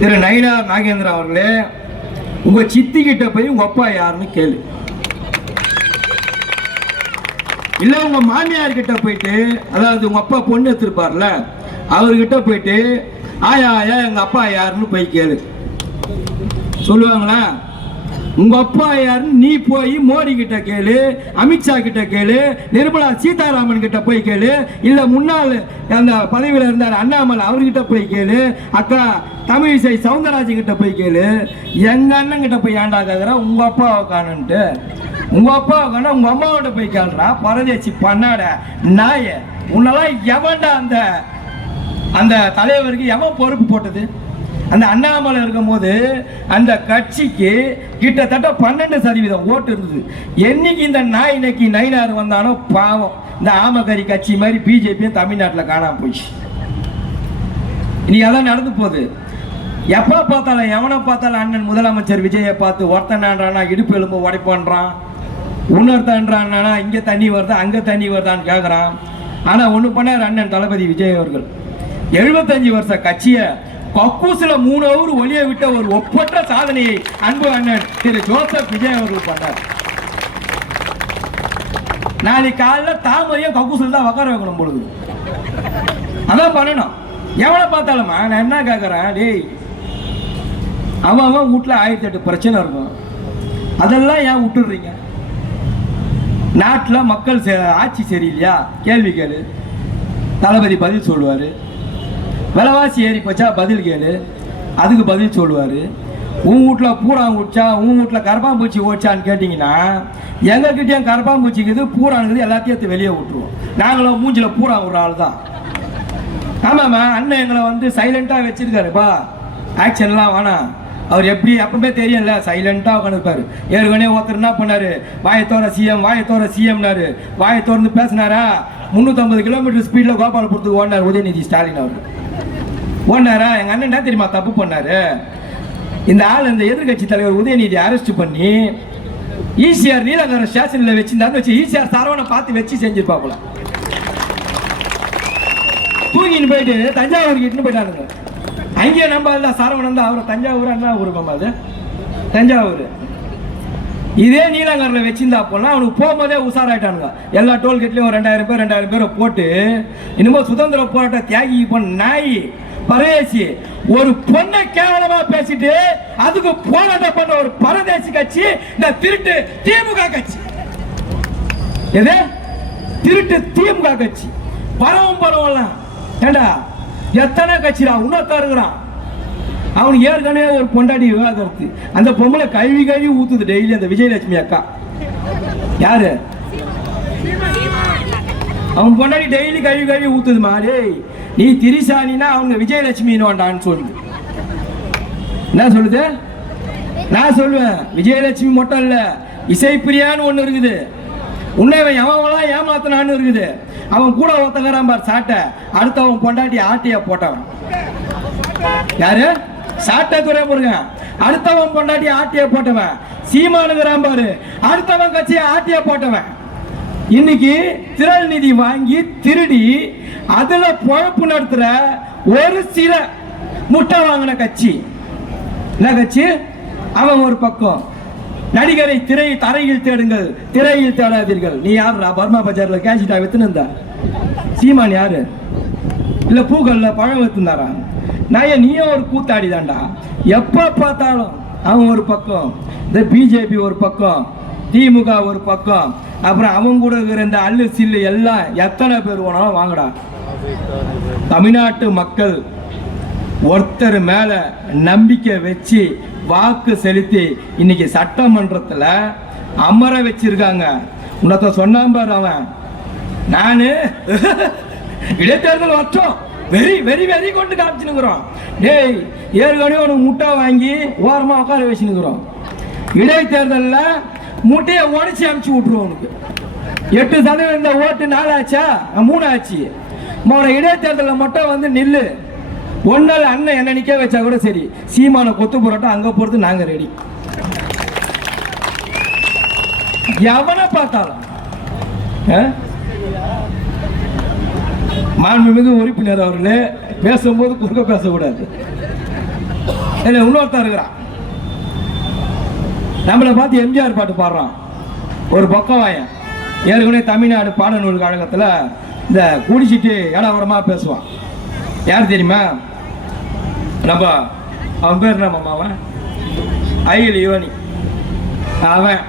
திரு நயினார் நாகேந்திரன் அவர்களே, உங்க சித்தி கிட்ட போய் உங்க அப்பா யாருன்னு கேளு. இல்ல உங்க மாமியார் கிட்ட போயிட்டு, அதாவது உங்க அப்பா பொண்ணு எடுத்திருப்பார்ல, அவர்கிட்ட போயிட்டு ஆயா ஆயா எங்க அப்பா யாருன்னு போய் கேளு. சொல்லுவாங்களா? உங்க அப்பா யாருன்னு நீ போய் மோடி கிட்ட கேளு, அமித்ஷா கிட்ட கேளு, நிர்மலா சீதாராமன் கிட்ட போய் கேளு, இல்ல முன்னாள் அந்த பதவியில் இருந்தார் அண்ணாமலை அவர்கிட்ட போய் கேளு, அக்கா தமிழிசை சவுந்தரராஜன் கிட்ட போய் கேளு. எங்க அண்ணன் கிட்ட போய் ஏண்டா கேக்குற உங்க அப்பாவை காணுன்ட்டு? உங்க அப்பாவை காண உங்க அம்மாவோட போய் கேள்றா பரதேசி பண்ணாட நாய. உன்னெல்லாம் எவன்டா அந்த அந்த தலைவருக்கு எவன் பொறுப்பு போட்டது? அந்த அண்ணாமலை இருக்கும் போது அந்த கட்சிக்கு கிட்டத்தட்ட 12% ஓட்டு இருந்தது. என்னைக்கு இந்த நாய் நக்கி நயினார் வந்தானோ பாவம், இந்த ஆமகரி கட்சி மாதிரி பிஜேபியும் தமிழ்நாட்டில் காணாம போயிடுச்சு. இன்னைக்கு அதான் நடந்து போகுது. எப்போ பார்த்தாலும் எவனை பார்த்தாலும் அண்ணன் முதலமைச்சர் விஜயை பார்த்து ஒருத்தனான்றானா இடுப்பு எலும்பு உடைப்பான்றான், இன்னொருத்தன்றான்னா இங்கே தண்ணி வருதா அங்கே தண்ணி வருதான்னு கேட்குறான். ஆனால் ஒன்று பண்ணார் அண்ணன் தளபதி விஜய் அவர்கள். 75 வருஷ கட்சியை கக்கூசில 3 ஹவர் ஒளிய விட்ட ஒரு ஒப்பற்ற சாதனையை அன்பு அண்ணன் திரு ஜோசப் விஜய் அவர்கள் பண்ணார். நாளைக்கு காலைல தாமரையும் கக்கூசில் தான் உட்கார வைக்கணும் பொழுது அதான் பண்ணணும். எவனை பார்த்தாலுமா நான் என்ன கேட்கறேன், டேய் அவன் வீட்டுல 1008 பிரச்சனை இருக்கும், அதெல்லாம் ஏன் விட்டுடுறீங்க? நாட்டில் மக்கள் ஆட்சி சரியில்லையா கேள்வி கேளு, தளபதி பதில் சொல்லுவாரு. விலைவாசி ஏறி போச்சா பதில் கேளு, அதுக்கு பதில் சொல்லுவார். உன் வீட்டில் பூரான் ஓடிச்சா உன் வீட்டில் கரப்பாம்பூச்சி ஓடிச்சான்னு கேட்டிங்கன்னா எங்ககிட்டயும் கரப்பாம்பூச்சிக்குது பூரானுக்குது எல்லாத்தையும் எடுத்து வெளியே விட்டுருவோம். நாங்களும் மூஞ்சில் பூரா ஒரு ஆள் தான். ஆமாம்மா அண்ணன் எங்களை வந்து சைலண்ட்டாக வச்சிருக்காருப்பா, ஆக்ஷன்லாம் வேணாம். அவர் எப்படி அப்பவே தெரியல, சைலண்டாக உட்காந்துருப்பாரு. ஏற்கனவே ஒருத்தர் என்ன பண்ணாரு, வாயத்தோர சிஎம்னாரு. வாயை திறந்து பேசினாரா 350 கிலோமீட்டர் ஸ்பீடில் கோபாலபுரத்துக்கு ஓடினார் உதயநிதி ஸ்டாலின் அவர். ஓடினாரா? எங்கள் அண்ணன் என்ன தெரியுமா தப்பு பண்ணாரு? இந்த ஆள் இந்த எதிர்கட்சி தலைவர் உதயநிதி அரெஸ்ட் பண்ணி ஈசிஆர் நீலகர ஸ்டேஷனில் வச்சிருந்தாருன்னு வச்சு ஈசிஆர் சரவணை பார்த்து வச்சு செஞ்சிருப்பாப்புல. தூங்கின்னு போயிட்டு தஞ்சாவூருக்கு இட்டுன்னு போயிட்டானுங்க. அங்கேயே நம்ம இல்லை சரவணன் தான், அவரை தஞ்சாவூர் என்ன ஊருமா அது தஞ்சாவூர். இதே நீலங்கரில் வச்சிருந்தா போனா அவனுக்கு போகும்போதே உஷாராயிட்டானுங்க. எல்லா டோல்கேட்லையும் 2000 பேரை போட்டு இன்னமும் சுதந்திர போராட்ட தியாகி பண்ண நாய் பரதேசி ஒரு பொண்ணை கேவலமா பேசிட்டு அதுக்கு போராட்டம் பண்ண ஒரு பரதேசி கட்சி இந்த திருட்டு திமுக கட்சி. எது திருட்டு திமுக கட்சி? பரவலாம் ஏண்டா எத்தனை கட்சிடா இன்னொருத்தா இருக்கிறான். அவனுக்கு ஏற்கனவே ஒரு பொண்டாட்டி விவாகரத்து, அந்த பொம்பளை கழுவி ஊத்துது டெய்லி அந்த விஜயலட்சுமி அக்கா. யாரு? அவன் பொண்டாட்டி டெய்லி கழுவி ஊத்துது மாதிரி. நீ திரிசாலினா அவங்க விஜயலட்சுமின்னு சொல்லுது. என்ன சொல்லுது? நான் சொல்லுவேன் விஜயலட்சுமி மட்டும் இல்ல, இசைப்பிரியான்னு ஒண்ணு இருக்குது. உன்னை எவன்லாம் ஏமாத்தினான்னு இருக்குது. அவன் கூட ஒருத்தங்கிறான் பார் சாட்டை, அடுத்தவன் பொண்டாட்டி ஆட்டியா போட்டவன். யாரு? சாட்டை துறை போடுங்க. அடுத்தவன் பொண்டாட்டி ஆட்டியா போட்டவன் சீமானுங்கிறான் பாரு, அடுத்தவன் கட்சியை ஆட்டியா போட்டவன். இன்னைக்கு திரள் நிதி வாங்கி திருடி அதுல பொழப்பு நடத்துற ஒரு சில முட்டை வாங்கின கட்சி. என்ன கட்சி? அவன் ஒரு பக்கம் நடிகரை தரையில் தேடுங்கள், திரையில் தேடாதீர்கள். நீ யாருடா பர்மா பஜார்ல கேஷிட்டா வித்துன்னு? சீமான் யாரு? இல்ல பூக்கள்ல பழம் வித்துந்தாரா? நான் நீயும் ஒரு கூத்தாடி தான்டா. எப்ப பார்த்தாலும் அவன் ஒரு பக்கம், இந்த பிஜேபி ஒரு பக்கம், திமுக ஒரு பக்கம், அப்புறம் அவங்க கூட இருக்கிற இந்த அல்லு சில்லு எல்லாம் எத்தனை பேர் வேணாலும் வாங்கடா. தமிழ்நாட்டு மக்கள் ஒருத்தர் மேல நம்பிக்கை வச்சு வாக்கு செலுத்தி இன்னைக்கு சட்டமன்றத்தில் அமர வச்சிருக்காங்க. உன்னத்த சொன்னான் பாரு அவன், நானு இடைத்தேர்தல் வச்சோம் வெறி வெறி வெறி கொண்டு காமிச்சுனுக்குறோம். டேய் ஏற்கனவே உனக்கு முட்டை வாங்கி ஓரமாக உட்கார வச்சுனுக்குறோம். இடைத்தேர்தலில் முட்டையை உடச்சி அமுச்சு விட்டுருவோம். உனக்கு 8% ஓட்டு 4 ஆச்சா 3 ஆச்சு. இடைத்தேர்தலில் மட்டும் வந்து நில்லு. ஒன்னால அண்ணன் என்ன நிக்க வச்சா கூட சரி, சீமான கொத்து போராட்டம் அங்க போறது நாங்க ரெடி. எவனை பார்த்தாலும் மாண்புமிகு உறுப்பினர் அவர்களே பேசும்போது குறுக்க பேசக்கூடாது. இல்லை இன்னொருத்தன் இருக்கிறான், நம்மளை பார்த்து எம்ஜிஆர் பாட்டு பாடுறான். ஒரு பக்கவாயன் ஏற்கனவே தமிழ்நாடு பாடநூல் கழகத்தில் இந்த குடிச்சிட்டு இடவரமாக பேசுவான். யார் தெரியுமா? நம்ம அவன் பேர் என்ன மாமாவன்? ஐயல் யுவனி. அவன்